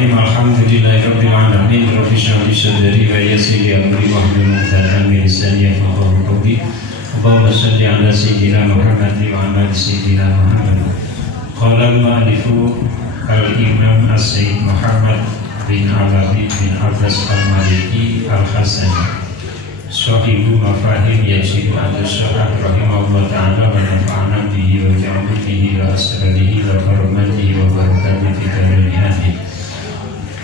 Bismillahirrahmanirrahim. Alhamdulillahirabbil alamin. Rabbi shrah li sadri wa yassir li amri wahlul 'uqdatam min lisani yafqahu qawli. Allahumma shalli ala sayyidina Muhammad wa ala ali sayyidina Muhammad. Qala al-mu'allifu al-imam as-sayyid Muhammad bin Alawi bin Abbas al-Maliki al-Hasani, sahibu mafahim yajibu al-syahad rahimahullah ta'ala wa nafa'ana bihi wa ja'alubihi wa asrarihi wa karumatihi wa barakatuhi fi darinihi.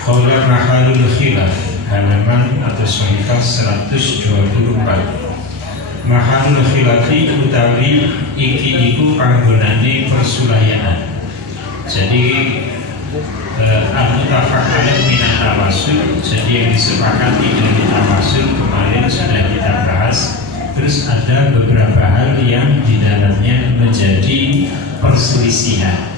Qawla mahalul khilaf, halaman atau sahifah 124. Mahalul khilafi utawi iki iku panggonane persulayaan. Jadi al-mutafaq alaih minat tawasul, jadi yang disepakati dari tawasul kemarin sudah kita bahas. Terus ada beberapa hal yang di dalamnya menjadi perselisihan.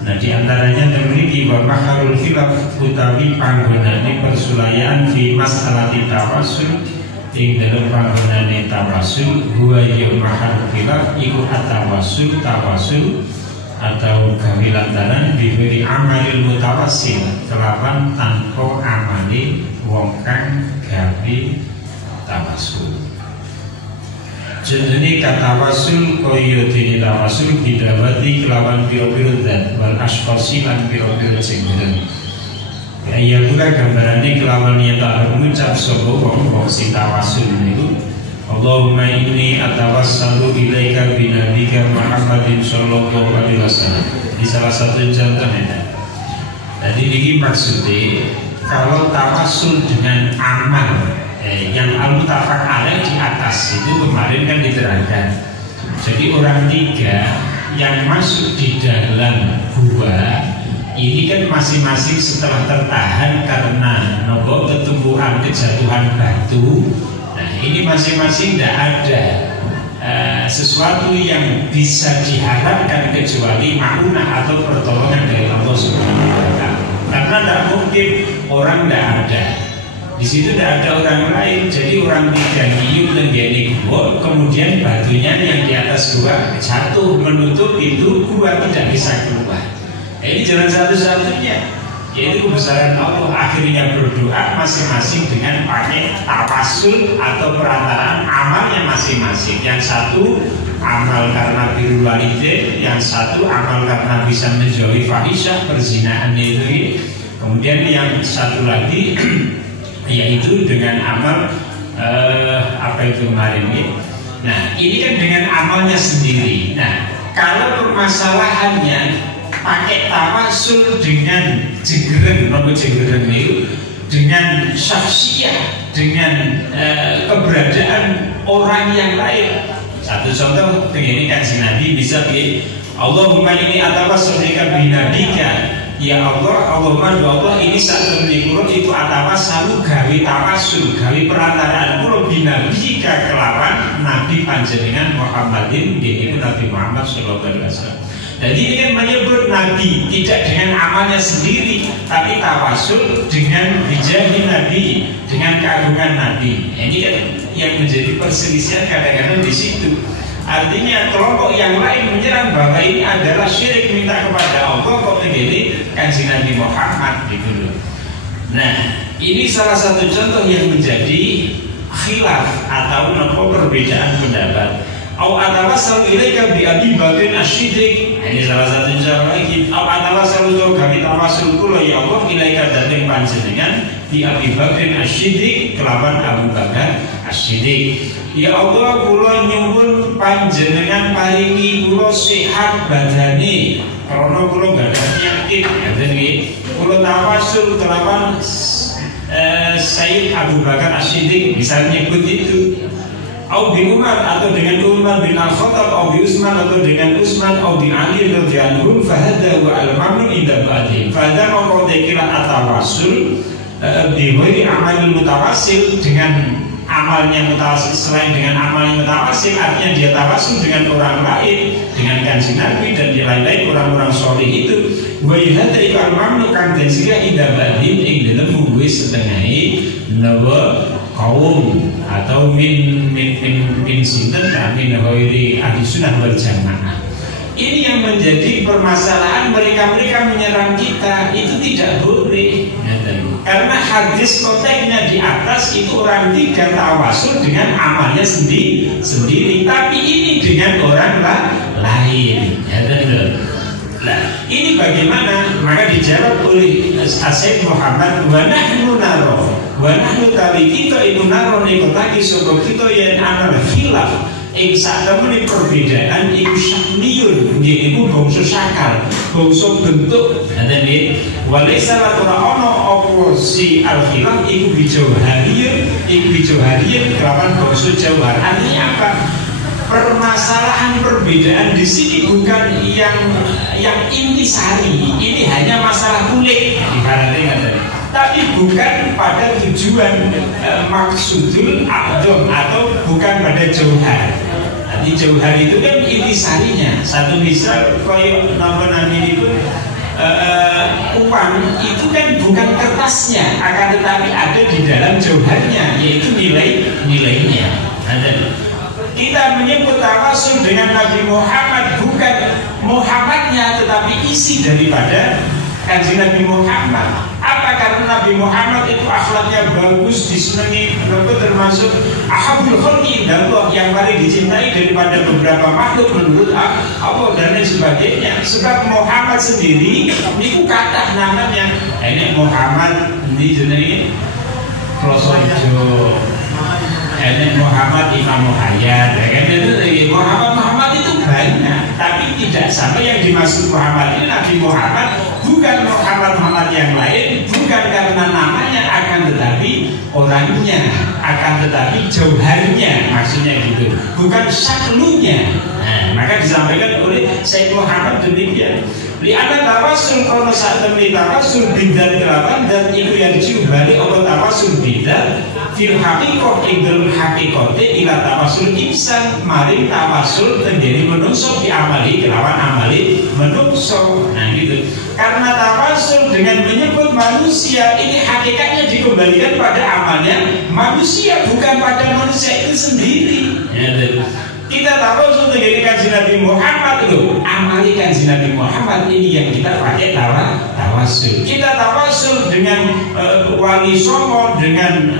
Nah, diantaranya memiliki wa mahalul khilaf utawi panggonane persulayaan fi masalati tawasul, ing dalam panggonane tawasul huwa ya mahalul khilaf iku atawasul tawasul atau gawe lantaran diberi amalil mutawassil kelawan tanpa amali wong kang gawe tawasul. Jenenge katawasul kaya dene tawasul bidawati kelawan pira-pira zat wal asqasi lan pira-pira jeneng. Ya pula gambarane kelawan yen tak ngucap sapa wong sing tawasul niku, Allahumma inni atawassalu ilaika binabika Muhammadin sallallahu alaihi wasallam. Di salah satu contohnya. Jadi ini maksudnya kalau tawassul dengan amal yang al-mutafaq alaih di atas itu kemarin kan diterangkan. Jadi orang tiga yang masuk di dalam gua ini kan masing-masing setelah tertahan karena nopo ketumbuhan kejatuhan batu. Nah, ini masing-masing tidak ada sesuatu yang bisa diharapkan kecuali ma'unah atau pertolongan dari Allah Subhanahu wa Ta'ala. Karena tidak mungkin orang tidak ada. Di situ tidak ada orang lain. Jadi orang tiga nyium lenggene gua, kemudian batunya yang di atas gua jatuh menutup itu gua tidak bisa keluar. Ini jalan satu-satunya, yaitu kebesaran Allah. Akhirnya berdoa masing-masing dengan pakai tawasul atau perantaraan amalnya masing-masing. Yang satu amal karena birrul walidain, yang satu amal karena bisa menjauhi fahisyah perzinaan itu. Kemudian yang satu lagi yaitu dengan amal apa itu kemarin ini. Nah, ini kan dengan amalnya sendiri. Nah, kalau permasalahannya pakai tawasul dengan jenggereng, nopo jenggereng itu dengan syakhsiyah, dengan keberadaan orang yang lain. Satu contoh begini kan si Nabi bisa bi Allahumma ini atawassul bika binabika. Ya Allah, Allahumma Allah ini satu nikur itu atawassalu gawe tawasul, gawe perantaraan kula binabika kelawan Nabi panjenengan Muhammadin, yaitu Nabi Muhammad sallallahu alaihi wasallam. Jadi ini kan menyebut Nabi tidak dengan amalnya sendiri, tapi tawasul dengan bijahi Nabi, dengan keagungan Nabi. Ini kan yang menjadi perselisihan kadang-kadang di situ. Artinya kelompok yang lain menyerang bahwa ini adalah syirik, minta kepada Allah kok begini Kanjeng Nabi Muhammad gitu loh. Nah, ini salah satu contoh yang menjadi khilaf atau nopo perbedaan pendapat. Au atawassalu ilaika bi Abi Bakrin Asy-Siddiq. Ini salah satu cara lagi. Au atawassalu kami tawasul kula ya Allah ilaika dateng panjenengan bi Abi Bakrin Asy-Siddiq kelawan Abu Bakar Asy-Siddiq. Ya Allah kula nyuwun panjenengan paringi kula sehat badane karena kula gak ada penyakit. Ngaten nggih. Kula tawasul kelawan Sayyid Abu Bakar Asy-Siddiq misalnya begitu. Au bi Umar atau dengan Umar bin Al-Khattab, au bi Utsman atau dengan Utsman, au bi Ali radhiyallahu anhu, fa hadza wa al-mamnu inda ba'dihim. Fa hadza maqad kira atawasul bi ghairi amal mutawassil, dengan amalnya mutawassil selain dengan amalnya mutawassil, artinya dia tawasul dengan orang lain, dengan Kanjeng Nabi dan yang lain-lain orang-orang saleh itu. Wa hadza ikal mamnu kang den sira inda ba'dihim ing dalem buwe setengahe nawa kaum atau min sinten min ghairi ahli sunnah wal jamaah. Ini yang menjadi permasalahan, mereka menyerang kita itu tidak boleh. Karena hadis konteksnya di atas itu orang tidak tawasul dengan amalnya sendiri, tapi ini dengan orang lain. Ya, nah, ini bagaimana? Maka dijawab oleh Syekh Muhammad, wa nahnu naro, wa nahnu tawi kita itu naro nekotaki soko kita yang amal khilaf. Saat temen perbedaan itu syakliun, itu bangsa sakal, bangsa bentuk. Dan ini walai salah orang ono si al-khilaf itu bijauhariyun kelawan bangsa jawhar. Artinya apa? Permasalahan perbedaan di sini bukan yang intisari, ini hanya masalah kulit. Ibaratnya tapi bukan pada tujuan maksudul aqdam atau bukan pada jauhar. Nanti jauhar itu kan intisarinya. Satu misal koyo nama itu uang itu kan bukan kertasnya, akan tetapi ada di dalam jauharnya, yaitu nilainya. Kita menyebut tawasul dengan Nabi Muhammad bukan Muhammadnya, tetapi isi daripada Kanjeng Nabi Muhammad. Apa? Karena Nabi Muhammad itu akhlaknya bagus, disenangi, termasuk ahabul khalqi indallah, yang paling dicintai daripada beberapa makhluk menurut Allah dan lain sebagainya. Sebab Muhammad sendiri itu kata namanya ini Muhammad di jenenge Prosojo, ini Muhammad Imam Muhayyad, Muhammad itu banyak, tapi tidak sampai yang dimaksud Muhammad ini Nabi Muhammad, bukan Muhammad yang lain, bukan karena namanya, akan tetapi orangnya, akan tetapi jauharnya, maksudnya gitu, bukan syaklunya. Nah, maka disampaikan oleh Syekh Muhammad demikian. Li'ana tawasul kono saat temui tawasul bidat kelapan dan itu yang balik Allah tawasul bidat fil hakikoh ingdul hakikote ila tawasul insan mari tawasul terjadi menungso diamali kelawan amali menungso. Nah gitu. Karena tawasul dengan menyebut manusia ini hakikatnya dikembalikan pada amalnya manusia, bukan pada manusia itu sendiri. Ya, kita tawasul dengan Kanjeng Nabi Muhammad itu, amali Kanjeng Nabi Muhammad ini yang kita pakai tawasul. Kita tawasul dengan Wali Songo, dengan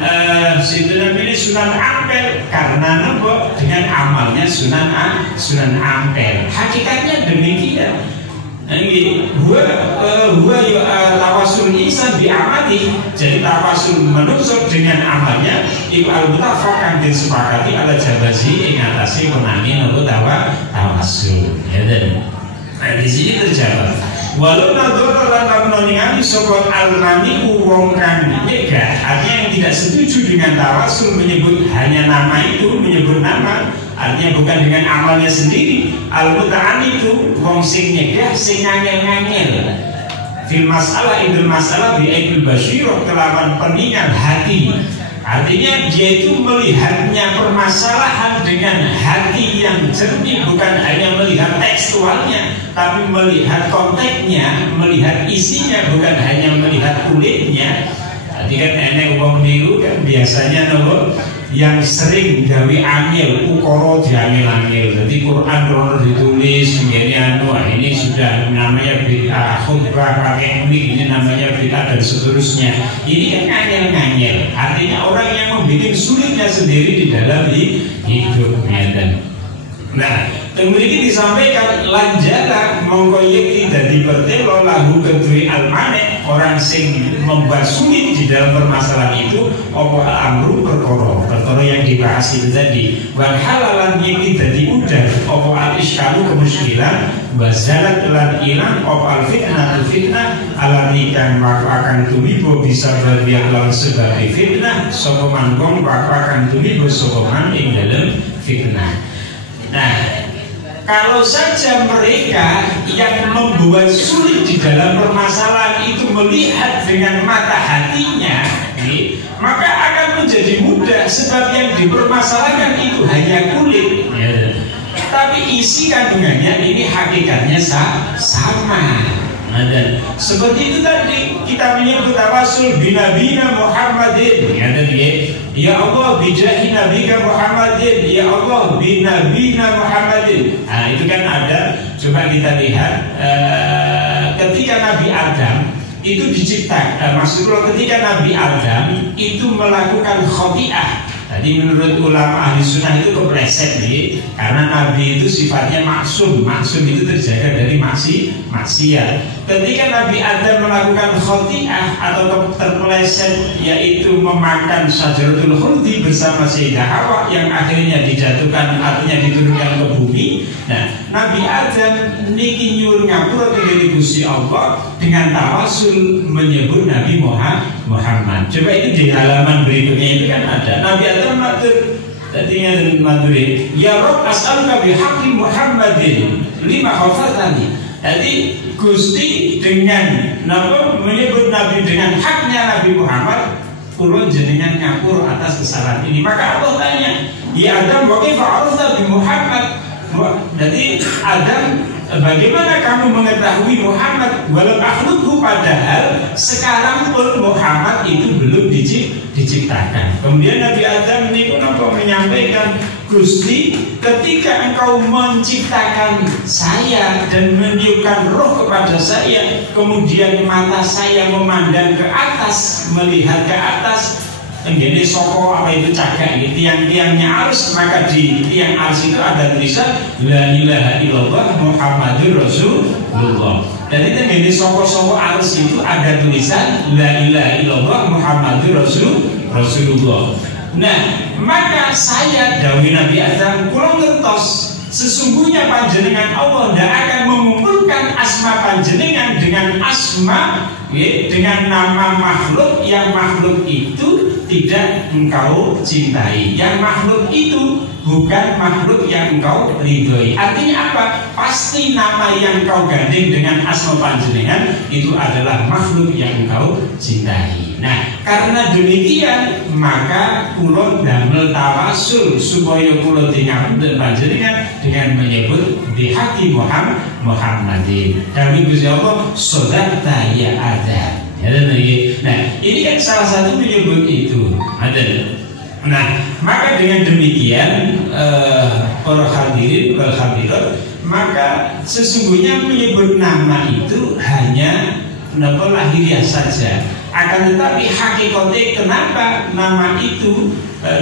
Sunan Ampel, karena nopo dengan amalnya Sunan Ampel. Hakikatnya demikian. Ini tawasul insan diamati, jadi tawasul manusia dengan amalnya itu al-mutafakan disepakati ala jabazi ingatasi menangi nopo tawasul. Ya, nah di sini terjawab. Walau nador lan noningani sobat al-mani wong kang nyegah, artinya yang tidak setuju dengan tawasul menyebut hanya nama itu, menyebut nama, artinya bukan dengan amalnya sendiri. Al-muta'an itu wong sing nyegah, sing ngangel-ngangel fil masalah idul masalah bi'aidul basyirah kelawan peningan hati. Artinya dia itu melihatnya permasalahan dengan hati yang jernih, bukan hanya melihat tekstualnya, tapi melihat konteksnya, melihat isinya, bukan hanya melihat kulitnya. Tadi kan enek wong niku kan biasanya nopo yang sering gawe angel ukara diangel-angel. Jadi Quran rono ditulis ini sudah namanya bid'ah, khutbah pakai mik ini namanya bid'ah dan seterusnya. Ini kan angel-angel. Artinya orang yang membuat sulitnya sendiri di dalam hidupnya. Nah, kemudian disampaikan lanjata mongko yekti dadi pertelo lahu kedui almane orang sing membuat sulit di dalam permasalahan itu apa amru perkara yang dibahas itu tadi wal halalan yekti dadi udah apa al iskalu kemuskilan wazalat lan ilang apa al fitnah alati kang akan tumibo bisa berbiak lan sebab fitnah sapa mangkong akan tumibo sapa man ing dalam fitnah. Nah, kalau saja mereka yang membuat sulit di dalam permasalahan itu melihat dengan mata hatinya, maka akan menjadi mudah, sebab yang dipermasalahkan itu hanya kulit. Tapi isi kandungannya ini hakikatnya sama. Dan seperti itu tadi kita menyebut tawasul binabina Muhammadin. Ya Allah bijahi nabika Muhammadin, ya Allah binabina Muhammadin. Nah itu kan ada, coba kita lihat ketika Nabi Adam itu diciptakan. Maksudnya ketika Nabi Adam itu melakukan khoti'ah, tadi menurut ulama ahli sunnah itu kepleset nih, karena Nabi itu sifatnya maksum. Maksum itu terjaga dari maksiat. Ketika Nabi Adam melakukan khoti'ah atau terpeleset, yaitu memakan syajaratul khuldi bersama Sayyidah Hawa yang akhirnya dijatuhkan, artinya diturunkan ke bumi. Nah, Nabi Adam niki nyuwun ngapura kenging Gusti Allah dengan tawasul menyebut Nabi Muhammad. Coba itu di halaman berikutnya itu kan ada Nabi Adam matur, tadinya dan maturi, ya Rabb as'aluka bihaqqi Muhammadin lima khafatani. Jadi Gusti dengan menyebut Nabi dengan haknya Nabi Muhammad, kula jenengan ngapur atas kesalahan ini. Maka Allah tanya, ya Adam wa kaifa arafta bi Muhammad? Jadi Adam, bagaimana kamu mengetahui Muhammad? Walau akhluqhu, padahal sekarang pun Muhammad itu belum diciptakan. Kemudian Nabi Adam ini menyampaikan, Gusti, ketika engkau menciptakan saya dan meniupkan roh kepada saya, kemudian mata saya memandang ke atas, melihat ke atas, ini soko apa itu cagak ini tiang-tiangnya arus, maka di tiang arus itu ada tulisan La ilaha illallah Muhammadur Rasulullah. Dan itu ini soko-soko arus itu ada tulisan La ilaha illallah Muhammadur Rasulullah. Nah, maka saya dawuh Nabi Adam kula ngertos sesungguhnya panjenengan Allah tidak akan mengumpulkan asma panjenengan dengan asma dengan nama makhluk yang makhluk itu tidak engkau cintai, yang makhluk itu bukan makhluk yang engkau ridhoi. Artinya apa? Pasti nama yang engkau gandeng dengan asma panjenengan itu adalah makhluk yang engkau cintai. Nah, karena demikian maka kula damel tawasul supaya kula dingapunten panjenengan dengan menyebut bihaqqi Muhammadin. Kami Gusti Allah sodaqta ya Adam. Nah, ini kan salah satu menyebut itu ada. Nah, maka dengan demikian para hadirin wal hadirat, maka sesungguhnya menyebut nama itu hanya lahiriah saja. Akan tetapi hakikatnya kenapa nama itu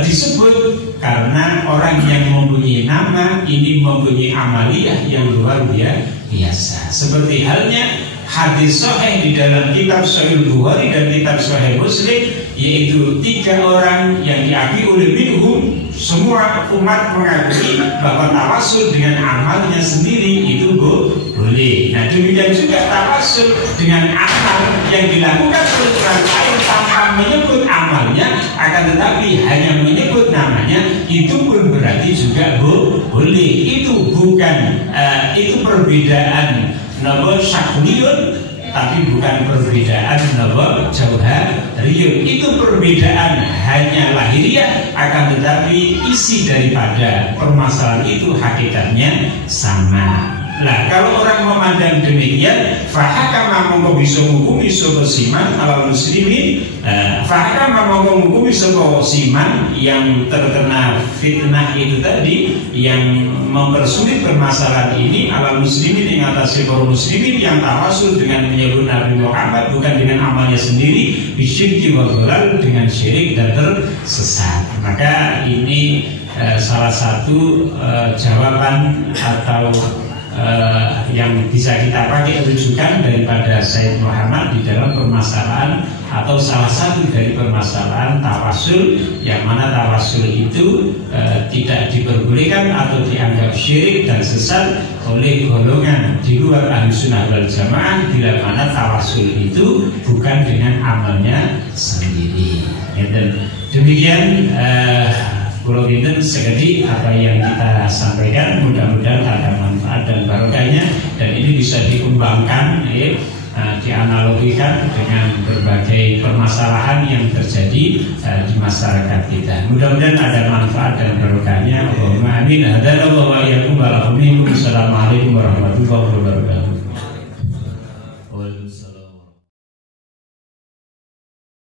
disebut, karena orang yang mempunyai nama ini mempunyai amaliyah yang luar biasa. Seperti halnya hadis sahih di dalam kitab Sahih Bukhari dan kitab Sahih Muslim, yaitu 3 orang yang diakui oleh minhum semua umat mengakui bahwa tawasul dengan amalnya sendiri itu boleh. Nah, demikian juga tawasul dengan amal yang dilakukan oleh orang lain tanpa menyebut amalnya, akan tetapi hanya menyebut namanya, itu pun berarti juga boleh. Itu bukan itu perbedaan nama syakliyun, tapi bukan perbedaan nama jauhariyun. Itu perbedaan hanya lahiriah, akan tetapi isi daripada permasalahan itu hakikatnya sama. Nah, kalau orang memandang demikian, fahakama mongko bisa ngukumi sapa siman alal muslimin, fahakama mongko ngukumi sapa siman yang terkena fitnah itu tadi, yang mempersulit permasalahan ini alal muslimin, yang atas para muslimin yang tawasul dengan menyebut Nabi Muhammad bukan dengan amalnya sendiri, bisyirki wa dhalal, dengan syirik dan tersesat. Maka ini salah satu jawaban atau yang bisa kita pakai rujukan daripada Sayyid Muhammad di dalam permasalahan atau salah satu dari permasalahan tawasul, yang mana tawasul itu tidak diperbolehkan atau dianggap syirik dan sesat oleh golongan di luar Ahlussunnah wal Jamaah, bila mana tawasul itu bukan dengan amalnya sendiri. Dan demikian kalau kita segedi apa yang kita sampaikan, mudah-mudahan ada manfaat dan barokahnya, dan ini bisa dikembangkan, dianalogikan dengan berbagai permasalahan yang terjadi di masyarakat kita. Mudah-mudahan ada manfaat dan barokahnya. Allahumma amin. Assalamualaikum warahmatullahi wabarakatuh.